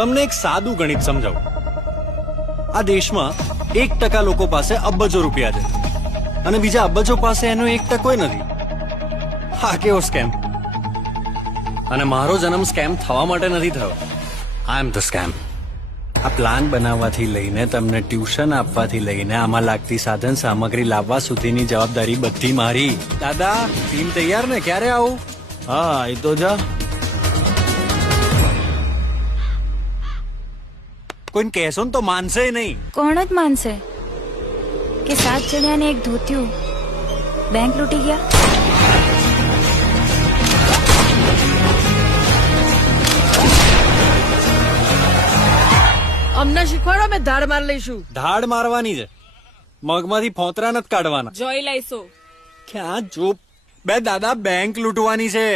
તમને એક સાદું ગણિત સમજાવું. આ દેશમાં 1% લોકો પાસે અબજો રૂપિયા છે અને બીજા અબજો પાસે એનો 1% નથી. હા, કેવો સ્કેમ. અને મારો જન્મ સ્કેમ થવા માટે નથી થયો. આઈ એમ ધ સ્કેમ. આ પ્લાન બનાવવાથી લઈને તમને ટ્યુશન આપવાથી લઈને આમાં લાગતી સાધન સામગ્રી લાવવા સુધીની જવાબદારી બધી મારી. દાદા, ટીમ તૈયાર ને? ક્યારે આવું? હા, એ તો જા. કોઈને કહેશો ને તો માનશે નહીં. કોણ જ માનશે કે 7 ચણિયા ને એક ધોતિયું બેંક લૂંટી ગયા? અમને શીખવાડો, અમે ધાડ માર લઈશું. ધાડ મારવાની છે, મગમાંથી ફોતરા નથી કાઢવાના. જોઈ લઈશું. ક્યાં જો બે દાદા, બેંક લૂંટવાની છે.